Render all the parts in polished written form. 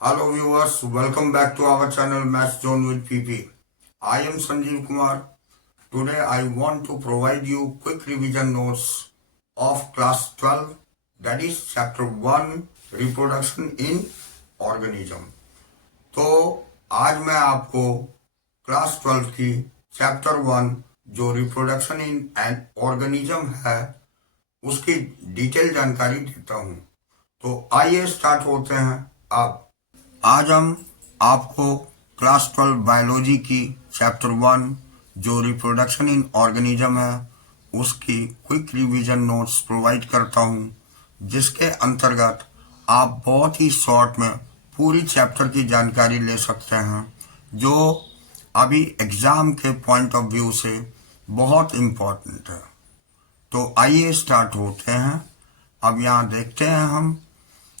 Hello viewers, welcome back to our channel Maths Zone with PP. I am Sanjeev Kumar. Today I want to provide you quick revision notes of class 12, that is chapter 1 reproduction in organism. तो आज मैं आपको class 12 की chapter 1 जो reproduction in an organism है उसकी detail जानकारी देता हूँ। तो आइए स्टार्ट होते हैं। अब आज हम आपको क्लास 12 बायोलॉजी की चैप्टर 1 जो रिप्रोडक्शन इन ऑर्गेनिज्म है उसकी क्विक रिवीजन नोट्स प्रोवाइड करता हूं, जिसके अंतर्गत आप बहुत ही शॉर्ट में पूरी चैप्टर की जानकारी ले सकते हैं, जो अभी एग्जाम के पॉइंट ऑफ व्यू से बहुत इम्पोर्टेंट है। तो आइए स्टार्ट होते हैं। अब यहाँ देखते हैं हम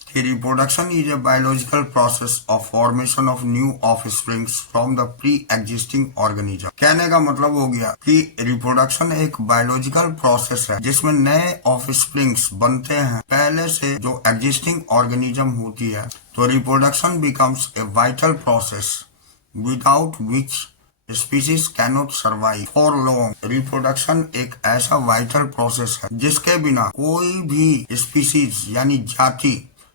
कि reproduction is a biological process of formation of new offsprings from the pre existing organism. कहने का मतलब हो गया कि रिप्रोडक्शन एक बायोलॉजिकल प्रोसेस है जिसमें नए ऑफस्प्रिंग्स बनते हैं पहले से जो एग्जिस्टिंग ऑर्गेनिज्म होती है। तो reproduction becomes a vital process without which species cannot survive for long. Reproduction एक ऐसा वाइटल प्रोसेस है जिसके बिना कोई भी स्पीसीज यानी जाति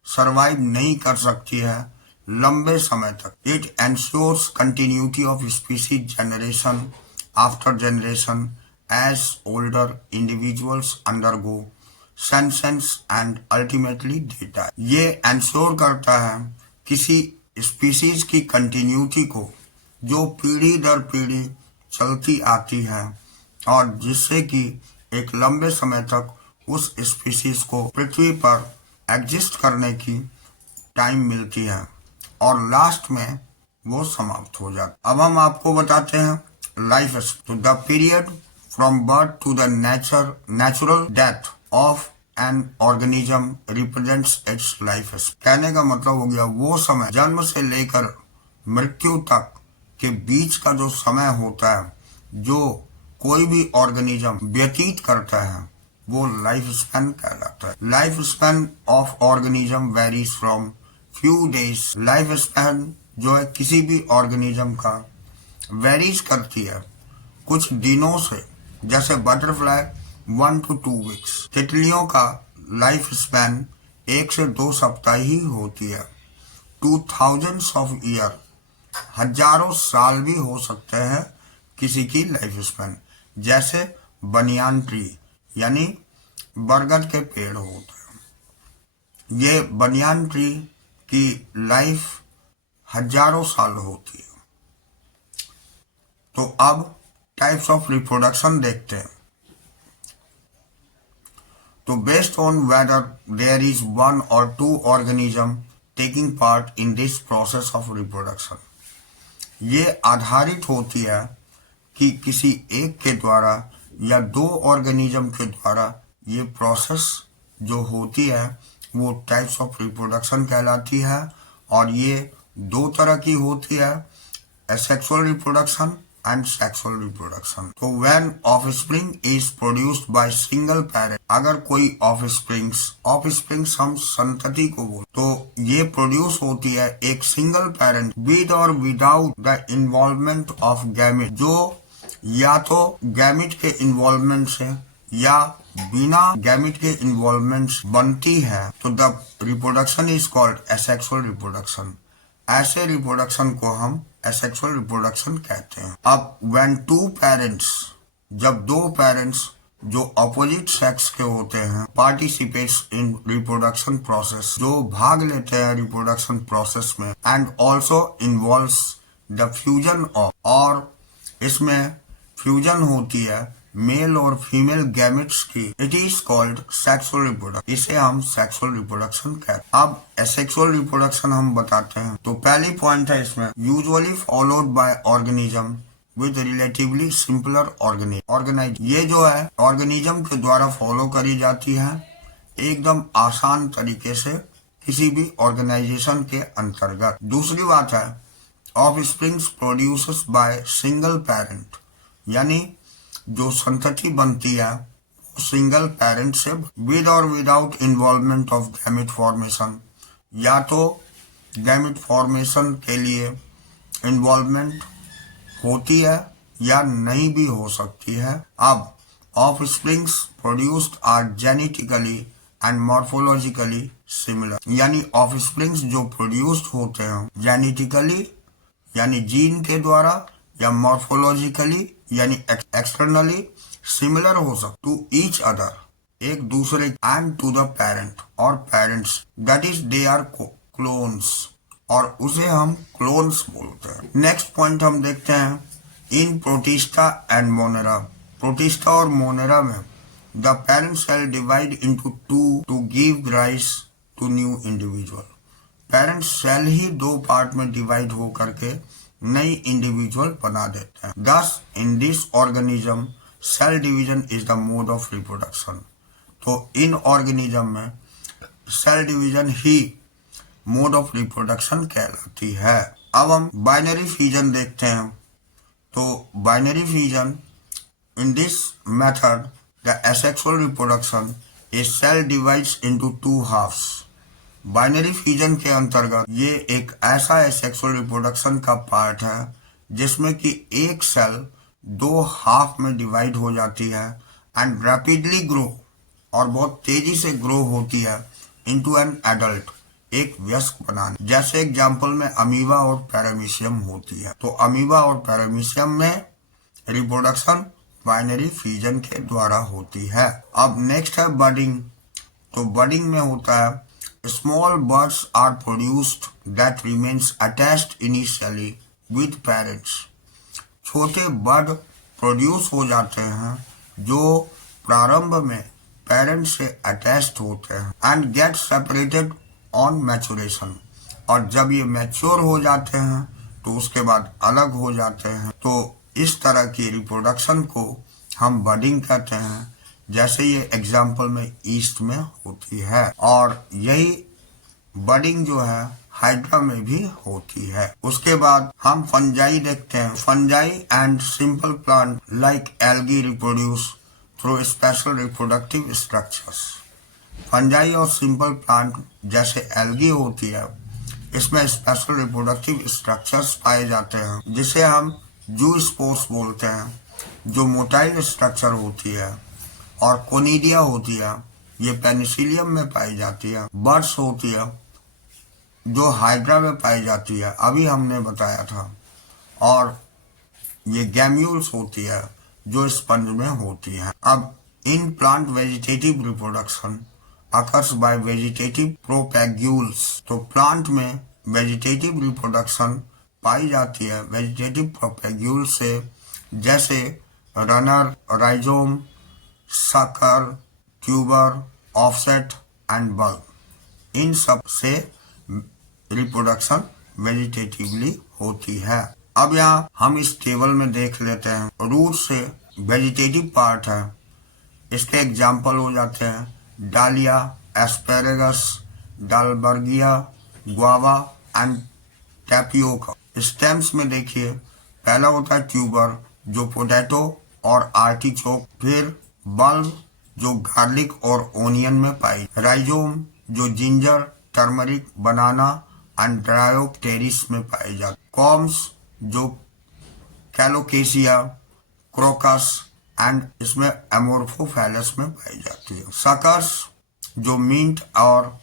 सर्वाइव नहीं कर सकती है लंबे समय तक। It ensures continuity of species generation after generation as older individuals undergo senescence and ultimately death. ये एंश्योर करता है किसी स्पीसीज की कंटिन्यूटी को जो पीढ़ी दर पीढ़ी चलती आती है और जिससे कि एक लंबे समय तक उस स्पीसीज को पृथ्वी पर एग्जिस्ट करने की टाइम मिलती है और लास्ट में वो समाप्त हो जाता। अब हम आपको बताते हैं लाइफ तो the period from birth to the natural death of an organism represents its life. कहने का मतलब हो गया वो समय जन्म से लेकर मृत्यु तक के बीच का जो समय होता है जो कोई भी ऑर्गेनिज्म व्यतीत करता है वो लाइफ स्पैन कहलाता है। Life span of organism varies from few days. Life span जो है किसी भी ऑर्गेनिज्म का वेरीज करती है कुछ दिनों से, जैसे बटरफ्लाई 1 to 2 वीक्स। तितलियों का लाइफ स्पैन 1 से 2 सप्ताह ही होती है। 2000 ऑफ ईयर, हजारों साल भी हो सकते हैं किसी की लाइफ स्पैन। जैसे बनियान ट्री यानी बरगद के पेड़ होते हैं, ये बनियान ट्री की लाइफ हजारों साल होती है। तो अब टाइप्स ऑफ रिप्रोडक्शन देखते हैं। तो based on whether there is 1 or 2 organism taking part in this process of reproduction, ये आधारित होती है कि किसी एक के द्वारा या 2 ऑर्गेनिज्म के द्वारा ये प्रोसेस जो होती है वो टाइप्स ऑफ रिप्रोडक्शन कहलाती है। और ये 2 तरह की होती है, asexual reproduction and sexual reproduction. तो when offspring is produced by single parent, अगर कोई ऑफस्प्रिंग्स हम संतति को बोल, तो ये प्रोड्यूस होती है एक सिंगल पेरेंट विद और without the involvement of gamete, जो या तो गैमेट के इन्वॉल्वमेंट से या बिना गैमेट के इन्वॉल्वमेंट बनती है। तो the reproduction is called asexual reproduction. ऐसे रिप्रोडक्शन को हम एसेक्सुअल रिप्रोडक्शन कहते हैं। अब व्हेन 2 पेरेंट्स, जब 2 पेरेंट्स जो अपोजिट सेक्स के होते हैं पार्टिसिपेट्स इन रिप्रोडक्शन प्रोसेस, जो भाग लेते हैं रिप्रोडक्शन प्रोसेस में, and also involves the fusion of, और इसमें फ्यूजन होती है मेल और फीमेल गैमेट्स की, it is called sexual reproduction. इसे हम सेक्सुअल रिप्रोडक्शन कहते हैं। अब एसेक्सुअल रिप्रोडक्शन हम बताते हैं। तो पहली पॉइंट है इसमें usually followed by organism with relatively simpler organise. ये जो है ऑर्गेनिज्म के द्वारा फॉलो करी जाती है एकदम आसान तरीके से किसी भी ऑर्गेनाइजेशन के अंतर्गत। दूसरी बात है offsprings produces bye single parent, यानी जो संतति बनती है सिंगल पेरेंट से विद और without involvement of gamete formation, या तो गैमेट फॉर्मेशन के लिए इन्वॉल्वमेंट होती है या नहीं भी हो सकती है। अब offsprings produced are genetically and morphologically similar, यानी ऑफस्प्रिंग्स जो प्रोड्यूस्ड होते हैं जेनेटिकली यानी जीन के द्वारा या मॉर्फोलॉजिकली यानी एक्सटर्नली सिमिलर हो सकते टू ईच अदर, एक दूसरे, एंड टू द पेरेंट और parents, that is they are clones, और उसे हम क्लोन्स बोलते हैं। नेक्स्ट पॉइंट हम देखते हैं in protista and monera. Protista और मोनेरा में the parent cell divide into two give rise to new individual. Parent cell ही दो पार्ट में डिवाइड हो करके नई इंडिविजुअल बना देते हैं। Thus in this organism cell division is the mode of reproduction. तो इन ऑर्गेनिज्म में सेल डिवीजन ही मोड ऑफ रिप्रोडक्शन कहलाती है। अब हम बाइनरी फ्यूजन देखते हैं। तो binary fusion in this method the asexual reproduction a cell divides into two halves. Binary fusion के अंतर्गत ये एक ऐसा एसेक्सुअल रिप्रोडक्शन का पार्ट है जिसमें कि एक सेल दो हाफ में डिवाइड हो जाती है एंड रैपिडली ग्रो, और बहुत तेजी से ग्रो होती है इनटू एन एडल्ट, एक वयस्क बनाने। जैसे एग्जाम्पल में अमीबा और पैरामीशियम होती है। तो अमीबा और पैरामीशियम में रिप्रोडक्शन बाइनरी फ्यूजन के द्वारा होती है। अब नेक्स्ट है बडिंग। तो बडिंग में होता है small birds are produced that remains attached initially with parents. छोटे बर्ड प्रोड्यूस हो जाते हैं जो प्रारंभ में पेरेंट्स से अटैच्ड होते हैं and get separated on maturation, और जब ये मैच्योर हो जाते हैं तो उसके बाद अलग हो जाते हैं। तो इस तरह की रिप्रोडक्शन को हम बडिंग कहते हैं, जैसे ये एग्जाम्पल में ईस्ट में होती है। और यही बडिंग जो है हाइड्रा में भी होती है। उसके बाद हम फंजाई देखते हैं। Fungi and simple plant like algae reproduce through special reproductive structures. Fungi और सिंपल प्लांट जैसे एल्गी होती है, इसमें स्पेशल रिप्रोडक्टिव स्ट्रक्चर्स पाए जाते हैं जिसे हम जूस्पोर्स बोलते हैं, जो मोटाइल स्ट्रक्चर होती है। और कोनिडिया होती है, ये पेनिसिलियम में पाई जाती है। बर्ड्स होती है जो हाइड्रा में पाई जाती है, अभी हमने बताया था। और ये गैम्यूल्स होती है जो स्पंज में होती है। अब in plant vegetative reproduction occurs by vegetative propagules. तो प्लांट में वेजिटेटिव रिप्रोडक्शन पाई जाती है वेजिटेटिव प्रोपैग्यूल से, जैसे runner, rhizome, sucker, tuber, offset and bulb. इन सब से रिप्रोडक्शन वेजिटेटिवली होती है। अब यहाँ हम इस टेबल में देख लेते हैं। रूट से वेजिटेटिव पार्ट है, इसके एग्जाम्पल हो जाते हैं dahlia, asparagus, dalbergia, guava and tapioca. Stems में देखिए, पहला होता है ट्यूबर जो पोटैटो और आर्टिचोक, फिर बल्ब जो गार्लिक और ओनियन में पाई, राइजोम जो ginger, turmeric, banana and Dryopteris में पाई जाती, कॉम्स जो कैलोकेसिया, क्रोकस एंड इसमें एमोर्फोफैलस में पाई जाती है, सकर्स जो मिंट और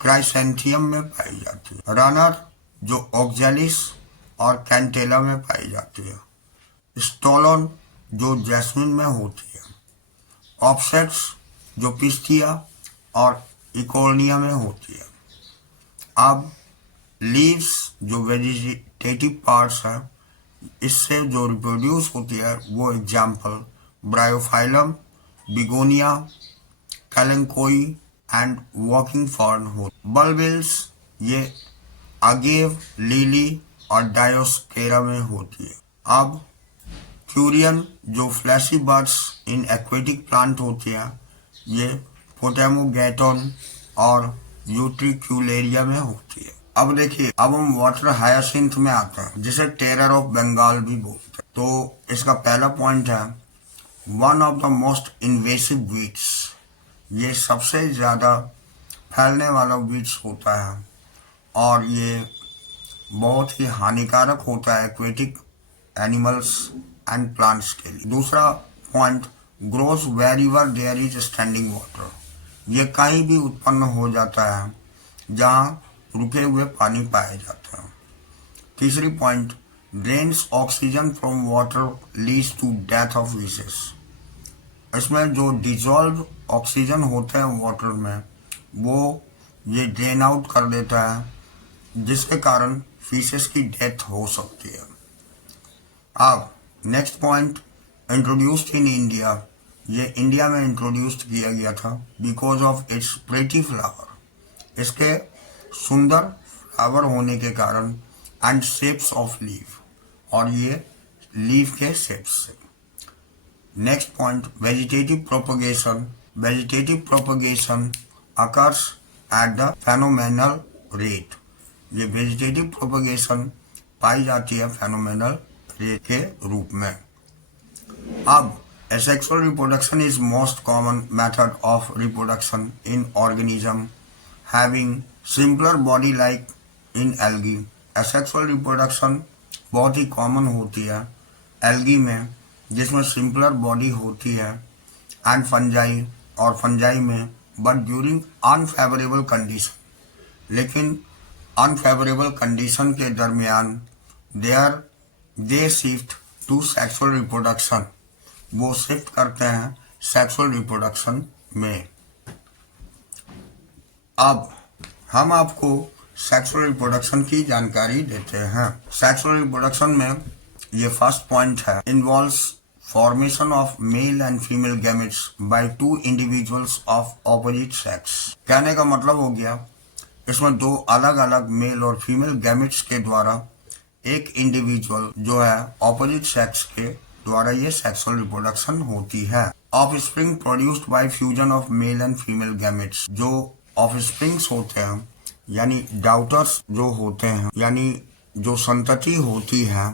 क्राइसेंथियम में पाई जाती है, रनर जो ऑक्जेलिस और कैंटेला में पाई जाती है, स्टोलन जो जैस्मिन में होती है, ऑफसेट्स जो पिस्टिया और इकोर्निया में होती है। अब लीव्स जो वेजिटेटिव पार्ट्स हैं, इससे जो रिप्रोड्यूस होती है वो example bryophyllum, begonia, kalanchoe and walking fern हो। बल्बिल्स ये अगेव, लिली और डायोस्केरा में होती है। अब थ्यूरियन जो fleshy buds in aquatic plant होती है, ये पोटेमोगैटन और यूट्रिक्यूलेरिया में होती है। अब देखिए, अब हम वाटर हायासिंथ में आते हैं, जिसे टेरर ऑफ बंगाल भी बोलते हैं। तो इसका पहला पॉइंट है one of the most invasive weeds, ये सबसे ज़्यादा फैलने वाला वीड्स होता है और ये बहुत ही हानिकारक होता है एक्वेटिक एनिमल्स एंड प्लांट्स के लिए। दूसरा point, grows wherever there is standing water, ये कहीं भी उत्पन्न हो जाता है जहाँ रुके हुए पानी पाए जाते हैं। तीसरी point, drains oxygen from water leads to death of fishes, इसमें जो डिजॉल्व ऑक्सीजन होते हैं वाटर में वो ये ड्रेन आउट कर देता है जिसके कारण फिशेस की डेथ हो सकती है। अब next point, introduced in India, ये इंडिया में इंट्रोड्यूस किया गया था because of its pretty flower, इसके सुंदर फ्लावर होने के कारण एंड शेप्स ऑफ लीफ, और ये लीफ के शेप्स से। Next point, vegetative propagation, vegetative propagation occurs at the phenomenal rate, ये वेजिटेटिव प्रोपगेशन पाई जाती है फेनोमेनल रेट के रूप में। अब asexual reproduction is most common method of reproduction in organism having simpler body like in algae. asexual reproduction बहुत ही common होती है एल्गी में जिसमें सिंपलर बॉडी होती है एंड फंजाई और फंजाई में, बट ड्यूरिंग अनफेवरेबल कंडीशन, लेकिन अनफेवरेबल कंडीशन के दरमियान they shift to sexual reproduction, वो शिफ्ट करते हैं सेक्सुअल रिप्रोडक्शन में। अब हम आपको सेक्सुअल रिप्रोडक्शन की जानकारी देते हैं। सेक्सुअल रिप्रोडक्शन में ये फर्स्ट पॉइंट है, involves formation of male and female gametes by two individuals of opposite sex. कहने का मतलब हो गया इसमें दो अलग अलग मेल और फीमेल गैमेट्स के द्वारा एक इंडिविजुअल जो है ऑपोजिट सेक्स के द्वारा ये सेक्सुअल रिप्रोडक्शन होती है। Offspring produced by fusion of male and female gametes, जो ऑफस्प्रिंग्स होते हैं यानी डाउटर्स जो होते हैं, यानी जो संतति होती है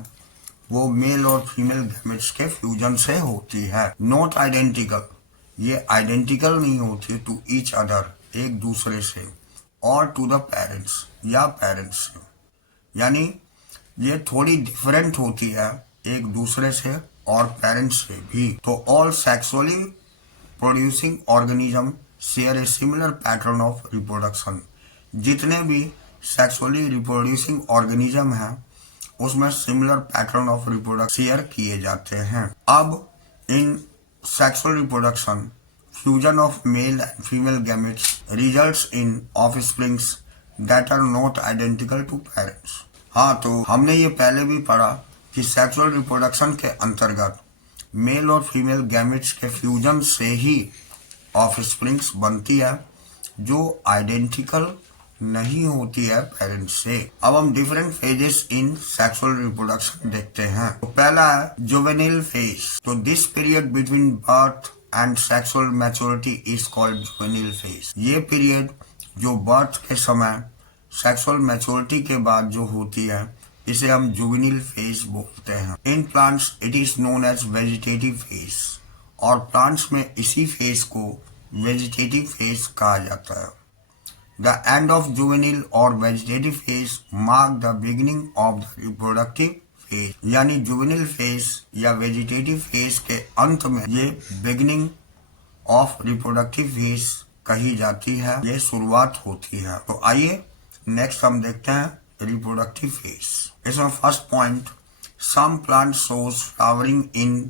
वो मेल और फीमेल गैमेट्स के फ्यूजन से होती है। नॉट आइडेंटिकल, ये आइडेंटिकल नहीं होती टू ईच अदर, एक दूसरे से, और टू द पेरेंट्स या पेरेंट्स से, यानी ये थोड़ी डिफरेंट होती है एक दूसरे से और पेरेंट्स से भी। तो all sexually producing organism share a similar pattern of reproduction, जितने भी सेक्सुअली रिप्रोड्यूसिंग ऑर्गेनिज्म हैं उसमें similar pattern of reproduction share किए जाते हैं। अब in sexual reproduction fusion of male and female gametes results in offsprings that are not identical to parents. हाँ, तो हमने ये पहले भी पढ़ा कि सेक्सुअल रिप्रोडक्शन के अंतर्गत मेल और फीमेल गैमेट्स के फ्यूजन से ही ऑफस्प्रिंग्स बनती है जो आइडेंटिकल नहीं होती है पेरेंट्स से। अब हम different phases in sexual reproduction देखते हैं। तो पहला है जुवेनिल फेज। तो this period between birth and sexual maturity is called juvenile phase. ये पीरियड जो बर्थ के समय सेक्सुअल मैच्योरिटी के बाद जो होती है इसे हम जुवेनिल फेज बोलते हैं। In plants it is known as vegetative phase, और प्लांट्स में इसी फेज को वेजिटेटिव फेज कहा जाता है। द एंड ऑफ जुवेनिल और vegetative phase mark the beginning of the reproductive phase, यानी जुवेनिल फेज या वेजिटेटिव फेज के अंत में ये बिगिनिंग ऑफ रिप्रोडक्टिव फेज कही जाती है, ये शुरुआत होती है। तो आइए नेक्स्ट हम देखते हैं रिप्रोडक्टिव फेज। इसमें first point, some plant shows flowering in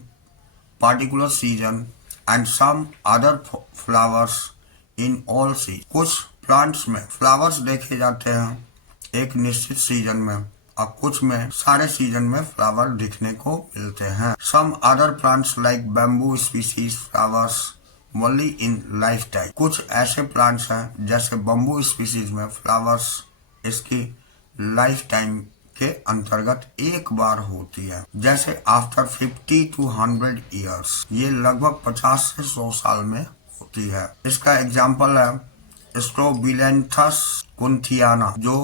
particular season and some other flowers in all season. कुछ प्लांट्स में फ्लावर्स देखे जाते हैं एक निश्चित सीजन में और कुछ में सारे सीजन में फ्लावर दिखने को मिलते हैं। Some other plants like bamboo species flowers only in life time. कुछ ऐसे प्लांट्स हैं जैसे बम्बू स्पीसीज में फ्लावर्स इसकी लाइफ टाइम के अंतर्गत एक बार होती है, जैसे आफ्टर 50 to 100 ईयर्स। ये लगभग 50 से 100 साल में होती है। इसका एग्जाम्पल है स्ट्रोबिलेंथस कुंथियाना जो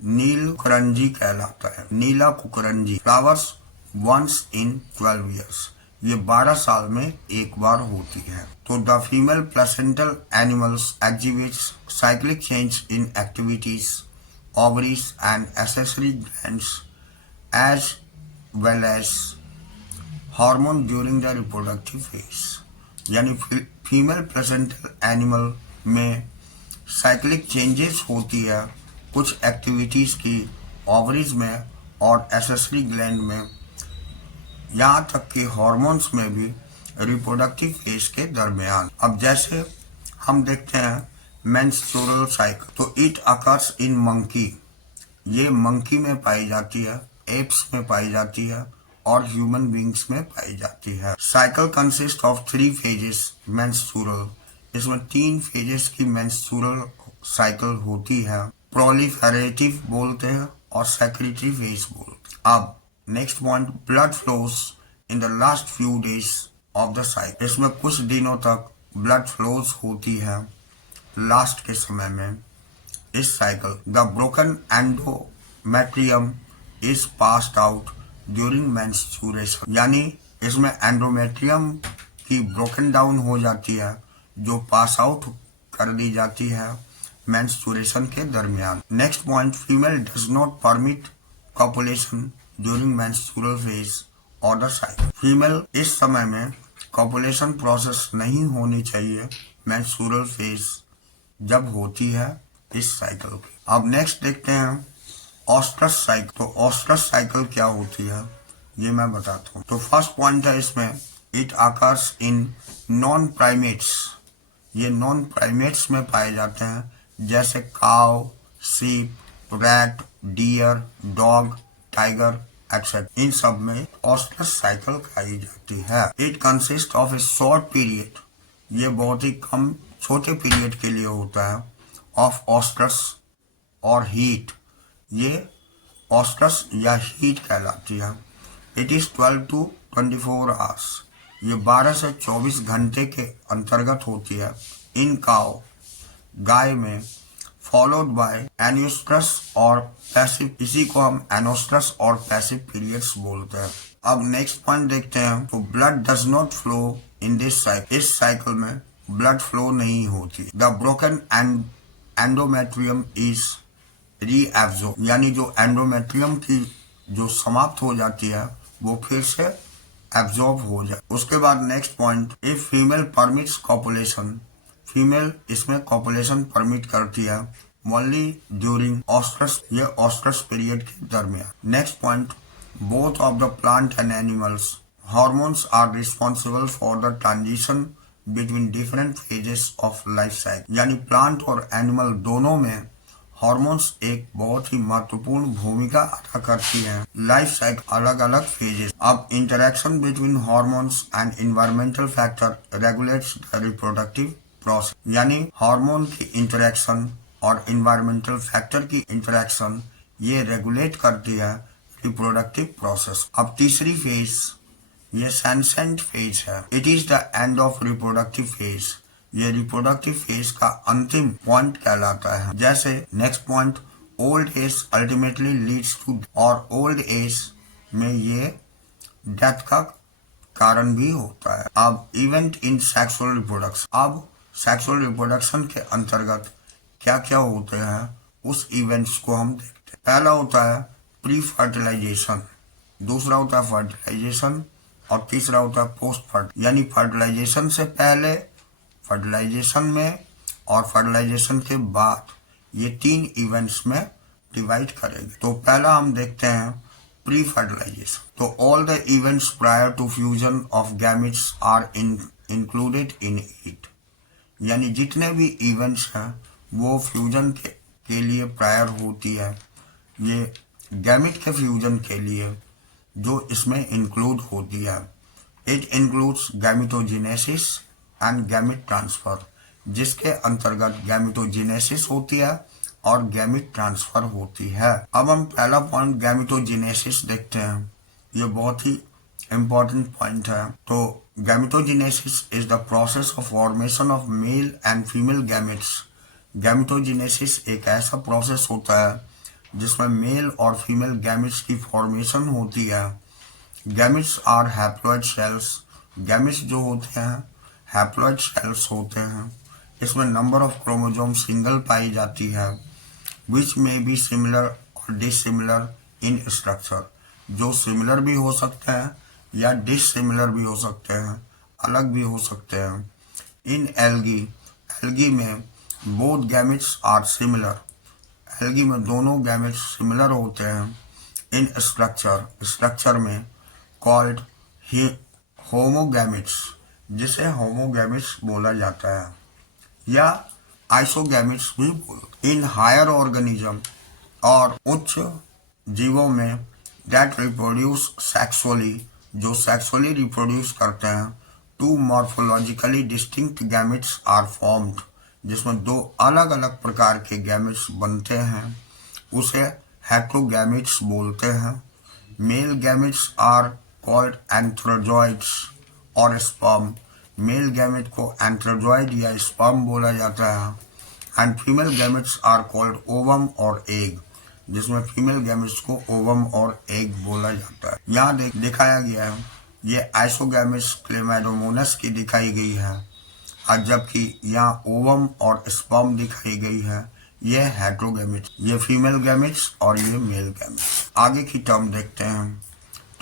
नील कुकरंजी कहलाता है, नीला कुकरंजी। फ्लावर्स वंस इन 12 ईयर्स, ये 12 साल में एक बार होती है। तो the female placental animals exhibits cyclic change in activities, ovaries and accessory glands as well as hormone during the reproductive phase. यानी फीमेल प्लेसेंटल एनिमल में साइक्लिक चेंजेस होती है कुछ एक्टिविटीज की ओवरीज में और एसेसरी ग्लैंड में, यहाँ तक कि हॉर्मोन्स में भी रिप्रोडक्टिव फेज के दरमियान। अब जैसे हम देखते हैं मेंस्ट्रुअल साइकिल, तो इट अकर्स इन मंकी, ये मंकी में पाई जाती है, एप्स में पाई जाती है और ह्यूमन बींग्स में पाई जाती है। Cycle consist of 3 phases menstrual, इसमें 3 फेजेस की मेंस्ट्रुअल साइकिल होती है। प्रोलिफेरेटिव बोलते हैं और सेक्रेटरी फेज बोलते हैं। अब next point, blood flows in the last few days of the cycle, इसमें कुछ दिनों तक ब्लड फ्लोस होती है लास्ट के समय में इस cycle. The broken endometrium is passed out during menstruation, यानी इसमें एंडोमेट्रियम की ब्रोकन डाउन हो जाती है जो पास आउट कर दी जाती है मेंस्ट्रुएशन के दरमियान। Next point, female does not permit copulation during menstrual phase और द साइकिल, फीमेल इस समय में कॉपुलेशन प्रोसेस नहीं होनी चाहिए मेंस्ट्रुअल फेज जब होती है इस साइकिल की। अब नेक्स्ट देखते हैं ऑस्ट्रस साइकिल। तो ऑस्ट्रस साइकिल क्या होती है ये मैं बताता हूँ। तो फर्स्ट पॉइंट है इसमें, it occurs in non primates, ये नॉन प्राइमेट्स में पाए जाते हैं जैसे cow, sheep, rat, deer, dog, tiger etcetera, इन सब में ऑस्ट्रस साइकिल खाई जाती है। It consist of a short period, ये बहुत ही कम छोटे पीरियड के लिए होता है, ऑफ ऑस्ट्रस और हीट, ये ऑस्ट्रस या हीट कहलाती है। इट इज 12 to 24 आवर्स, ये 12 से 24 घंटे के अंतर्गत होती है इन काउ, गाय में, फॉलोड बाय एनियोस्ट्रस और पैसिव, इसी को हम एनोस्ट्रस और पैसिव पीरियड्स बोलते हैं। अब नेक्स्ट पॉइंट देखते हैं, तो blood does not flow in this cycle, इस साइकिल में ब्लड फ्लो नहीं होती। The broken endometrium is reabsorb, यानी जो एंडोमेट्रियम की जो समाप्त हो जाती है वो फिर से एब्जॉर्ब हो जाए। उसके बाद next point, if female permits copulation, female इसमें कॉपुलेशन परमिट करती है ओनली ड्यूरिंग ऑस्ट्रस, ये ऑस्ट्रस पीरियड के दरमियान। Next point, both of the plant and animals hormones are responsible for the transition between different phases of life cycle, यानी plant और animal दोनों में हार्मोन्स एक बहुत ही महत्वपूर्ण भूमिका अदा करती हैं लाइफ साइकिल अलग अलग फेजेस। अब interaction between hormones and environmental factor regulates the reproductive process, यानी हार्मोन की इंटरेक्शन और एनवायरमेंटल फैक्टर की इंटरेक्शन ये रेगुलेट करती है रिप्रोडक्टिव प्रोसेस। अब तीसरी फेज, ये सेंसेंट फेज है। It is the end of reproductive phase, ये रिप्रोडक्टिव फेज का अंतिम पॉइंट कहलाता है। जैसे next point, old age ultimately leads to, और ओल्ड एज में ये डेथ का कारण भी होता है। अब इवेंट इन सेक्सुअल रिप्रोडक्शन, अब सेक्सुअल रिप्रोडक्शन के अंतर्गत क्या क्या होते हैं उस इवेंट्स को हम देखते हैं। पहला होता है प्री फर्टिलाइजेशन, दूसरा होता है फर्टिलाइजेशन और तीसरा होता है पोस्ट फर्ट, यानी फर्टिलाइजेशन से पहले, फर्टिलाइजेशन में और फर्टिलाइजेशन के बाद, ये 3 इवेंट्स में डिवाइड करेंगे। तो पहला हम देखते हैं प्री फर्टिलाइजेशन। तो all the events prior to fusion of gametes are included in it, यानी जितने भी इवेंट्स हैं वो फ्यूजन के लिए प्रायर होती है, ये गैमेट के फ्यूजन के लिए जो इसमें इंक्लूड होती है। It includes gametogenesis and gamete transfer, जिसके अंतर्गत गैमेटोजेनेसिस होती है और गैमेट ट्रांसफर होती है। अब हम पहला पॉइंट गैमेटोजेनेसिस देखते हैं, ये बहुत ही इम्पोर्टेंट पॉइंट है। तो gametogenesis is the process of formation of male and female gametes. Gametogenesis एक ऐसा प्रोसेस होता है जिसमें मेल और फीमेल गैमेट्स की फॉर्मेशन होती है। Gametes are haploid cells gametes जो होते हैं हैप्लॉइड सेल्स होते हैं। इसमें नंबर ऑफ क्रोमोसोम सिंगल पाई जाती है, विच में बी सिमिलर और डिसिमिलर इन स्ट्रक्चर, जो सिमिलर भी हो सकते हैं या डिसिमिलर भी हो सकते हैं, अलग भी हो सकते हैं। इन एल्गी, एल्गी में both gametes are similar, algae में दोनों गैमेट्स सिमिलर होते हैं। इन स्ट्रक्चर, स्ट्रक्चर में कॉल्ड होमोगैमेट्स, जिसे होमोगैमेट्स बोला जाता है या आइसोगैमेट्स भी बोलते। इन हायर ऑर्गेनिज्म और उच्च जीवों में दैट रिप्रोड्यूस सेक्सुअली, जो सेक्सुअली रिप्रोड्यूस करते हैं, two morphologically distinct gametes are formed, जिसमें दो अलग अलग प्रकार के गैमेट्स बनते हैं, उसे हेट्रोगैमेट्स बोलते हैं। Male gametes are called antherozoids और स्पर्म, मेल गैमेट को एंथ्रोजॉइड या स्पर्म बोला जाता है। And female gametes are called ovum और एग, जिसमें फीमेल गैमेट्स को ओवम और एग बोला जाता है। यहाँ दिखाया गया है ये आइसोगैमेट्स क्लेमाइडोमोनास की दिखाई गई है, और जबकि यहाँ ओवम और स्पर्म दिखाई गई है, ये हेट्रोगैमेट्स, ये फीमेल गैमेट्स और ये मेल गैमेट्स। आगे की टर्म देखते हैं।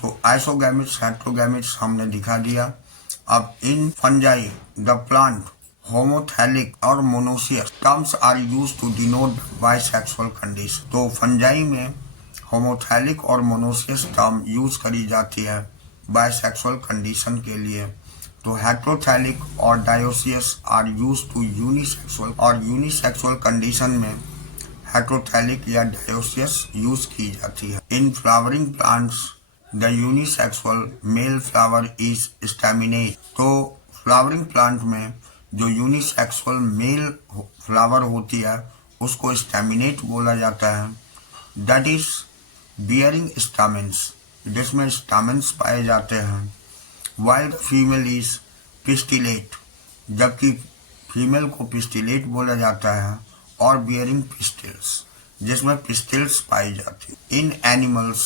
तो आइसोगैमेट्स, हेट्रोगैमेट्स हमने दिखा दिया। अब in fungi the plant homothallic और monoecious terms are used to denote bisexual condition. तो फंजाई में होमोथैलिक और मोनोसियस टर्म यूज करी जाती है बाइसेक्सुअल कंडीशन के लिए। तो हेट्रोथैलिक और dioecious are used to unisexual, और यूनिसेक्सुअल कंडीशन में हेट्रोथैलिक या डायोसियस यूज की जाती है। In flowering plants the unisexual male flower is staminate. तो फ्लावरिंग प्लांट में जो यूनिसेक्सुअल मेल फ्लावर होती है उसको स्टैमिनेट बोला जाता है। दैट इज बियरिंग स्टामेंस, जिसमें स्टामेंस पाए जाते हैं। वाइल फीमेल इज पिस्टिलेट, जबकि फीमेल को पिस्टिलेट बोला जाता है। और बियरिंग पिस्टिल्स, जिसमें पिस्टिल्स पाई जाती है। इन एनिमल्स,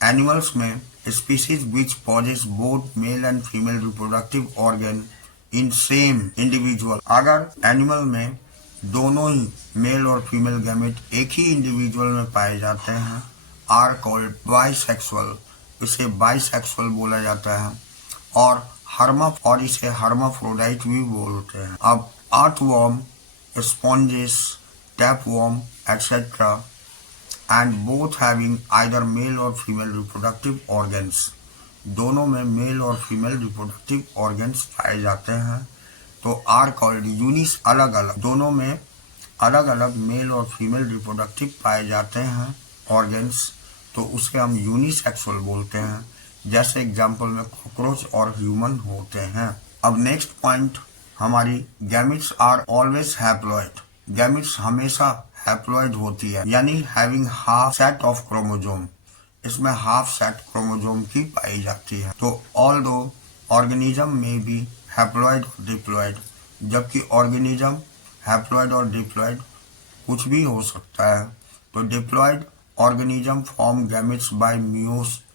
एनिमल्स में species which possess both male and female reproductive organ in same individual, अगर एनिमल में दोनों ही मेल और फीमेल गैमेट एक ही इंडिविजुअल में पाए जाते हैं, आर कॉल्ड बाइसेक्सुअल, इसे बाइसेक्सुअल बोला जाता है। और इसे हर्माफ्रोडाइट भी बोलते हैं। अब earthworm, sponges, tapeworm etcetera and both having either male और फीमेल रिप्रोडक्टिव ऑर्गन्स, दोनों में मेल और फीमेल रिप्रोडक्टिव ऑर्गन्स पाए जाते हैं। तो आर कॉल्ड यूनिस, अलग अलग, दोनों में अलग अलग मेल और फीमेल रिप्रोडक्टिव पाए जाते हैं ऑर्गन्स, तो उसे हम यूनिसेक्सुअल बोलते हैं। जैसे एग्जाम्पल में कॉकरोच और ह्यूमन होते हैं। अब नेक्स्ट पॉइंट हमारी, gametes are always haploid, gametes हमेशा हैप्लॉइड होती है, यानी having half set of chromosome, इसमें हाफ सेट क्रोमोसोम की पाई जाती है। तो ऑल्दो ऑर्गेनिज्म में भी हैप्लॉइड और डिप्लॉइड, जबकि ऑर्गेनिज्म हैप्लॉइड और डिप्लॉइड कुछ भी हो सकता है। तो diploid organism form gametes by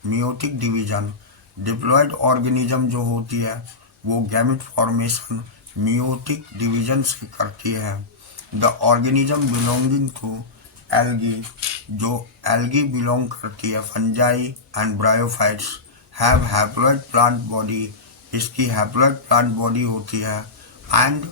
meiotic division, diploid organism जो होती है वो गैमेट फॉर्मेशन मियोटिक डिवीजन से करती है। The organism belonging to algae, जो एल्गी बिलोंग करती है, fungi and bryophytes, have haploid plant body, इसकी हैप्लॉइड प्लांट बॉडी होती है। And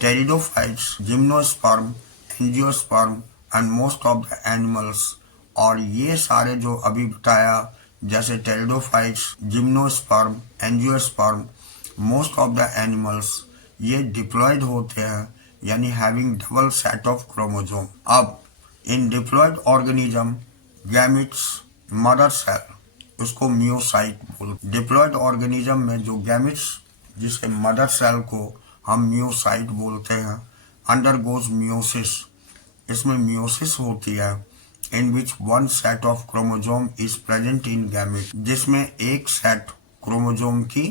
pteridophytes, gymnosperm, angiosperm and most of the animals, और ये सारे जो अभी बताया जैसे pteridophytes, gymnosperm, angiosperm, most of the animals, ये डिप्लॉइड होते हैं, यानी having double set of chromosome. अब in diploid organism gametes mother cell, उसको मियोसाइट बोलते। डिप्लॉइड ऑर्गेनिज्म में जो गैमेट्स, जिसे मदर सेल को हम मियोसाइट बोलते हैं, अंडरगोज मियोसिस, इसमें मियोसिस होती है, in which one set of chromosome is present in gamete, जिसमें एक सेट क्रोमोसोम की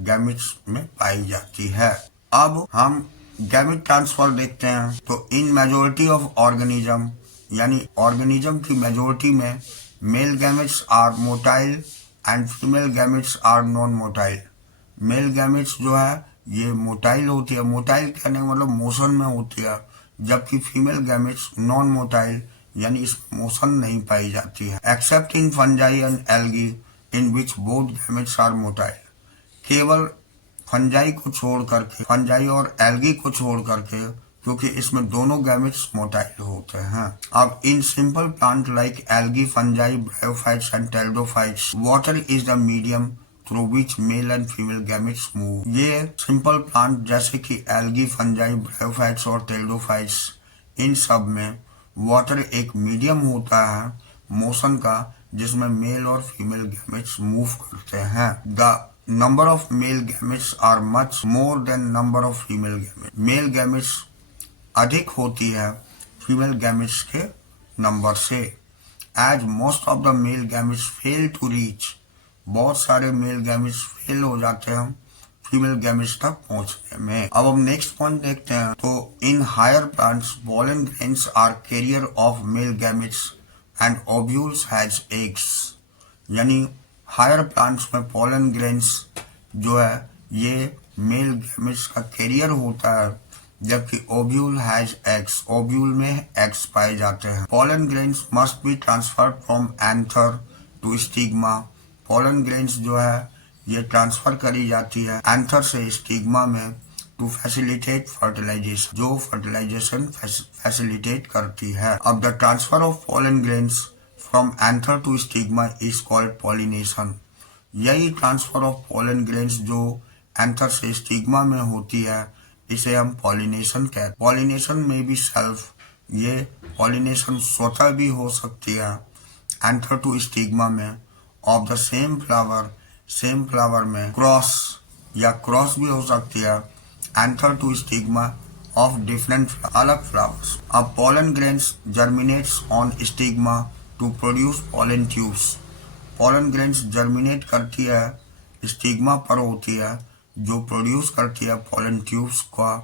गैमेट्स में पाई जाती है। अब हम गैमेट ट्रांसफर देखते हैं। तो इन मेजोरिटी ऑफ ऑर्गेनिज्म, यानी ऑर्गेनिज्म की मेजोरिटी में male gametes are motile and female gametes are non motile, male gametes जो है ये मोटाइल होती है, मोटाइल कहने का मतलब मोशन में होती है, जबकि फीमेल गैमेट्स नॉन मोटाइल यानी इस मोशन नहीं पाई जाती है। Except in fungi and algae in which both gametes are motile, केवल फंजाई को छोड़ करके, फंजाई और एल्गी को छोड़ करके, क्योंकि इसमें दोनों गैमेट्स मोटाइल होते हैं। अब in simple plant like algae, fungi, bryophytes and pteridophytes, water is the medium through which mail and female gametes move. ये सिंपल प्लांट जैसे कि एल्गी, फंजाई, ब्रायोफाइट्स और टेरिडोफाइट्स, इन सब में वाटर एक मीडियम होता है मोशन का, जिसमें मेल और फीमेल गैमेट्स मूव करते हैं। The number of male gametes are much more than number of female gametes. Male gametes अधिक होती है फीमेल गैमेट्स के नंबर से। As most of the male gametes fail to reach, बहुत सारे मेल गैमेट्स फेल हो जाते हैं फीमेल गैमेट्स तक पहुंचने में। अब हम नेक्स्ट पॉइंट देखते हैं। तो in higher plants pollen grains are carrier of male gametes and ovules has eggs, यानी हायर प्लांट्स में पोलन ग्रेन्स जो है ये मेल गैमेट्स का कैरियर होता है, जबकि ओव्यूल हैज एग्स, ओव्यूल में एग्स पाए जाते हैं। Pollen grains must be transferred from anther to stigma, pollen grains जो है ये ट्रांसफर करी जाती है एंथर से स्टिग्मा में टू फैसिलिटेट फर्टिलाइजेशन, जो फर्टिलाइजेशन फैसिलिटेट करती है। अब the transfer of pollen grains from anther to stigma is called pollination. यही ट्रांसफर ऑफ पोलन ग्रेन्स जो एंथर से स्टिग्मा में होती है इसे हम पॉलिनेशन कहते हैं। पॉलिनेशन में भी सेल्फ, ये पॉलिनेशन स्वतः भी हो सकती है एंथर टू स्टिग्मा में of the same flower, same flower में क्रॉस या क्रॉस भी हो सकती है anther to stigma of different अलग फ्लावर्स। अब pollen grains germinates on stigma to produce pollen tubes, pollen grains germinate करती है स्टिग्मा पर होती है जो प्रोड्यूस करती है पोलन ट्यूब्स का,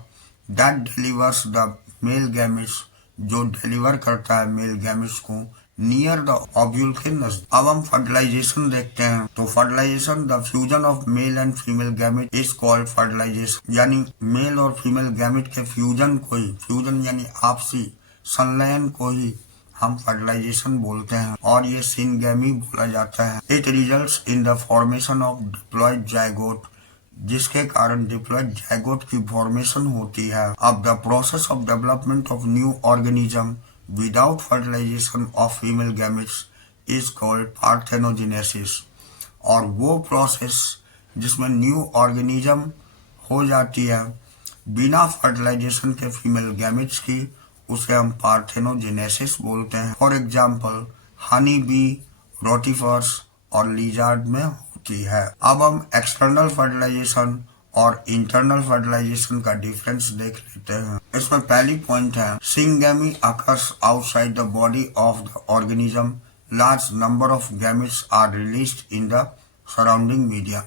that delivers the male gametes, जो डिलीवर करता है मेल गैमेट्स को नियर द ओव्यूल के नजदीक। अब हम फर्टिलाइजेशन देखते हैं। तो fertilisation the fusion of male and female gamete is called fertilisation, यानी मेल और फीमेल गैमेट के फ्यूजन को ही, फ्यूजन यानी आपसी संलयन को ही हम फर्टिलाइजेशन बोलते हैं, और ये सिनगैमी बोला जाता है। It results in the formation of diploid zygote, जिसके कारण डिप्लॉयड जाइगोट की फॉर्मेशन होती है। अब the process of development of new organism without fertilisation of female gametes is called parthenogenesis, और वो प्रोसेस जिसमें न्यू ऑर्गेनिज्म हो जाती है बिना फर्टिलाइजेशन के फीमेल गैमेट्स की, उसे हम पार्थेनोजेनेसिस बोलते हैं। For example honey bee, rotifers और लिजार्ड में होती है। अब हम एक्सटर्नल फर्टिलाइजेशन और इंटरनल फर्टिलाइजेशन का डिफरेंस देख लेते हैं। इसमें पहली पॉइंट है syngamy occurs outside the body of the organism, large number of gametes are released in the surrounding media,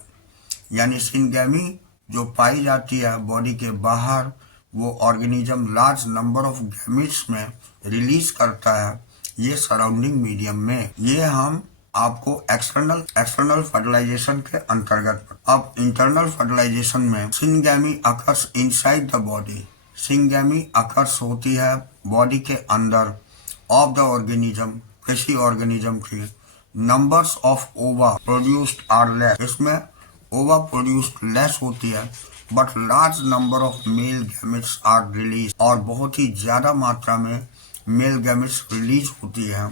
यानी सिंगैमी जो पाई जाती है बॉडी के बाहर, वो organism large number of gametes में रिलीज करता है ये सराउंडिंग मीडियम में। ये हम आपको एक्सटर्नल फर्टिलाइजेशन के अंतर्गत। अब इंटरनल फर्टिलाइजेशन में syngamy occurs inside the body, syngamy occurs होती है बॉडी के अंदर ऑफ द ऑर्गेनिज्म, किसी ऑर्गेनिज्म की। Numbers of ova produced are less, इसमें ओवा प्रोड्यूस्ड लेस होती है, but large number of male gametes are release, और बहुत ही ज्यादा मात्रा में मेल गैमेट्स रिलीज होती है,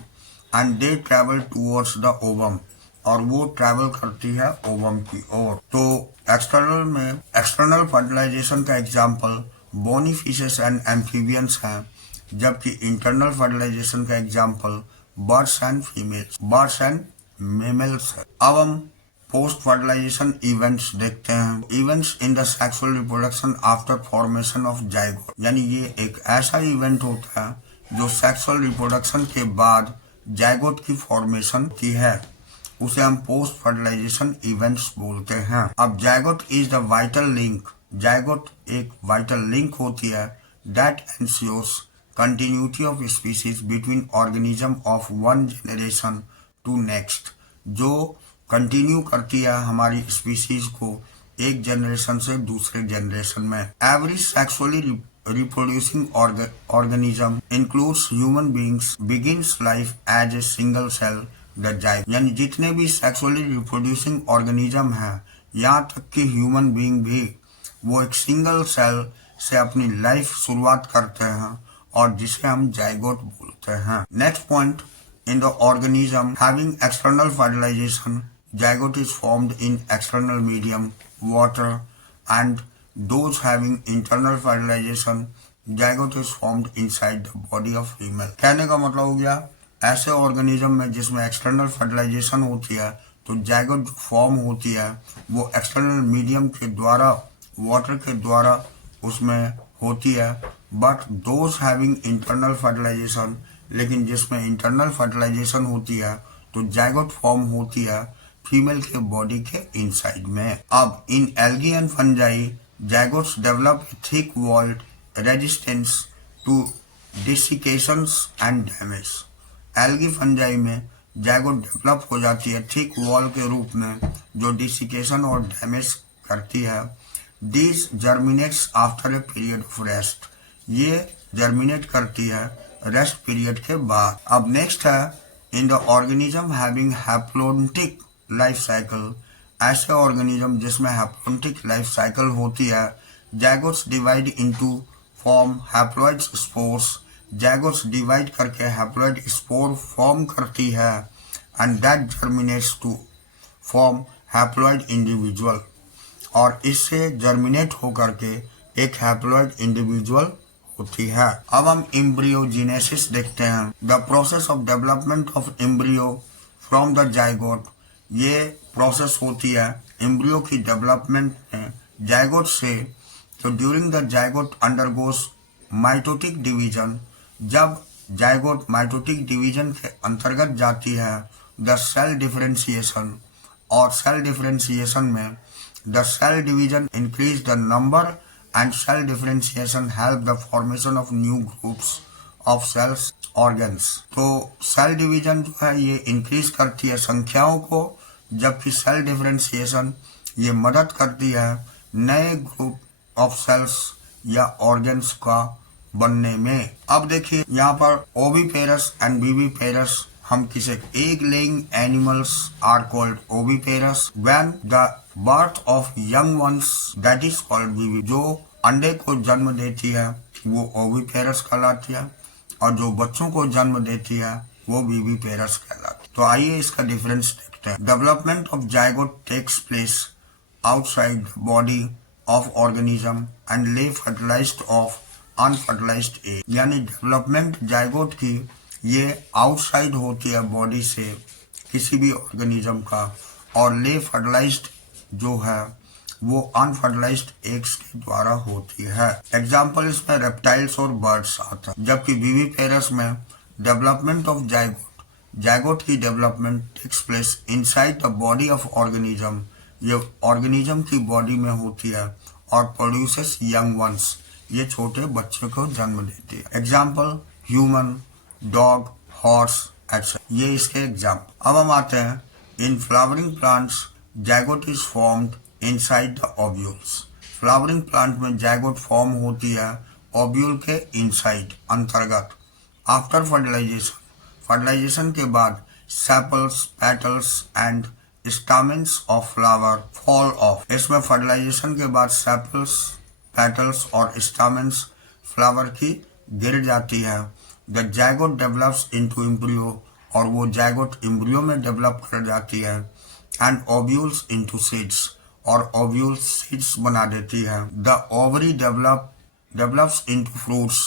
and they travel towards the ovum, और वो ट्रेवल करती है ओवम की ओर। तो एक्सटर्नल फर्टिलाइजेशन का example bony fishes and amphibians हैं, जबकि इंटरनल फर्टिलाइजेशन का example birds and females, birds and mammals है। अब हम पोस्ट फर्टिलाइजेशन इवेंट्स देखते हैं। Events in the sexual reproduction after formation of zygote, यानी ये एक ऐसा इवेंट होता है जो सेक्सुअल रिप्रोडक्शन के बाद जाइगोट की फॉर्मेशन की है, उसे हम पोस्ट फर्टिलाइजेशन इवेंट्स बोलते हैं। अब zygote is the vital link, zygote एक वाइटल लिंक होती है that ensures continuity of species between organism of one generation to next, जो कंटिन्यू करती है हमारी स्पीसीज को एक जनरेशन से दूसरे जनरेशन में। Every sexually reproducing organism includes human beings begins life as a single cell the zygote. यानी जितने भी सेक्सुअली रिप्रोड्यूसिंग ऑर्गेनिज्म है, यहाँ तक कि ह्यूमन बीइंग भी, वो एक सिंगल सेल से अपनी लाइफ शुरुआत करते हैं और जिसे हम जाइगोट बोलते हैं। Next point, in the organism having external fertilization, zygote is formed in external medium, water, and those having internal fertilization, zygote is formed inside the body of female। कहने का मतलब हो गया, ऐसे ऑर्गेनिज्म में जिसमें एक्सटर्नल फर्टिलाइजेशन होती है तो जाइगोट जो फॉर्म होती है वो एक्सटर्नल मीडियम के द्वारा, वाटर के द्वारा उसमें होती है। But those having internal fertilisation, लेकिन जिसमें इंटरनल फर्टिलाइजेशन होती है तो जाइगोट फॉर्म होती है फीमेल के बॉडी के इनसाइड में। अब in algae and fungi zygotes develop thick walled resistance to desiccations and damage. Algae fungi में जाइगोट डेवलप हो जाती है थिक वॉल के रूप में जो डिसिकेशन और डैमेज करती है। This germinates after a period of rest. ये जर्मिनेट करती है रेस्ट पीरियड के बाद। अब नेक्स्ट है, in the organism having haplontic life cycle, ऐसे ऑर्गेनिज्म जिसमें हैप्लोन्टिक लाइफ साइकिल होती है, zygotes divide into form haploid spores. Zygotes divide करके हैप्लॉइड स्पोर फॉर्म करती है and that germinates to form haploid individual, और इससे जर्मिनेट होकर के एक हैप्लॉइड इंडिविजुअल होती है। अब हम एम्ब्रियोजेनेसिस देखते हैं। The process of development of embryo from the zygote, ये प्रोसेस होती है एम्ब्रियो की डेवलपमेंट में जाइगोट से। तो during the zygote undergoes mitotic division, जब जाइगोट माइटोटिक डिवीजन के अंतर्गत जाती है, द सेल डिफरेंशिएशन, और सेल डिफरेंशिएशन में the cell division increase the number and cell differentiation help the formation of new groups of cells organs। तो cell division जो है ये इंक्रीज करती है संख्याओं को, जबकि सेल डिफरेंशिएशन ये मदद करती है नए ग्रुप ऑफ सेल्स या ऑर्गन्स का बनने में। अब देखिए यहाँ पर ओविपेरस एंड विविपेरस, हम किसे egg laying animals are called oviparous when the birth of young ones that is called विवी। जो अंडे को जन्म देती है वो ओविपेरस कहलाती है और जो बच्चों को जन्म देती है वो विविपेरस कहलाती है। तो आइए इसका डिफरेंस देखते हैं। Development of zygote takes place outside the body of organism and lay fertilised of unfertilised egg. यानी डेवलपमेंट जाइगोट की ये आउटसाइड होती है बॉडी से किसी भी ऑर्गेनिज्म का, और ले फर्टिलाइज्ड जो है वो अनफर्टिलाइज्ड एग्स के द्वारा होती है। एग्जाम्पल इसमें रेप्टाइल्स और बर्ड्स आता है। जबकि विविपेरस में डेवलपमेंट ऑफ जाइगोट, जाइगोट की development takes place inside the body of organism, ये ऑर्गेनिज्म की बॉडी में होती है और प्रोड्यूसेस यंग वंस, ये छोटे बच्चे को जन्म देती है। Example human, dog, horse etcetera, ये इसके एग्जाम्पल। अब हम आते हैं, इन flowering plants zygote is formed inside the ovules. Flowering plant में जाइगोट फॉर्म होती है ओव्यूल के इनसाइड, अंतर्गत। आफ्टर फर्टिलाइजेशन, फर्टिलाइजेशन के बाद sepals, petals and stamens of flower fall off. इसमें फर्टिलाइजेशन के बाद सेपल्स, पेटल्स और स्टामेन्स फ्लावर की गिर जाती है। The zygote develops into embryo, और वो जाइगोट एम्ब्रियो में डेवलप कर जाती है। एंड ओव्यूल्स इनटू सीड्स, और ओव्यूल्स सीड्स बना देती है। The ovary develops into fruits,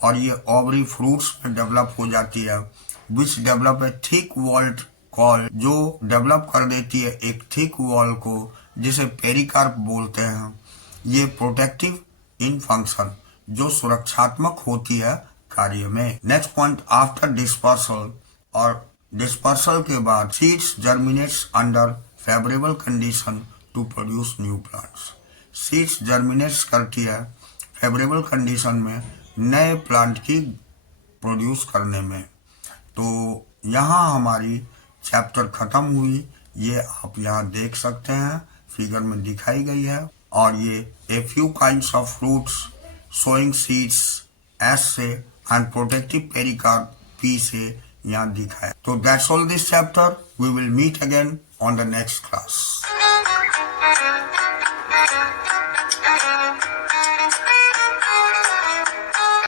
और ये ओवरी फ्रूट्स में डेवलप हो जाती है। Which develop a thick walled call, जो डेवलप कर देती है एक थिक वॉल को जिसे पेरिकार्प बोलते हैं। ये प्रोटेक्टिव इन फंक्शन, जो सुरक्षात्मक होती है कार्य में। नेक्स्ट पॉइंट, आफ्टर डिस्पर्सल, और डिस्पर्सल के बाद seeds germinates under favourable condition to produce new plants. Seeds germinates करती है फेवरेबल कंडीशन में नए प्लांट की प्रोड्यूस करने में। तो यहाँ हमारी चैप्टर खत्म हुई, ये आप यहाँ देख सकते हैं। फिगर में दिखाई गई है और ये a few kinds of fruits sowing seeds S से एंड प्रोटेक्टिव पेरिकार्प पी से यहाँ दिखा है। तो that's all this chapter. We will meet again on the next class.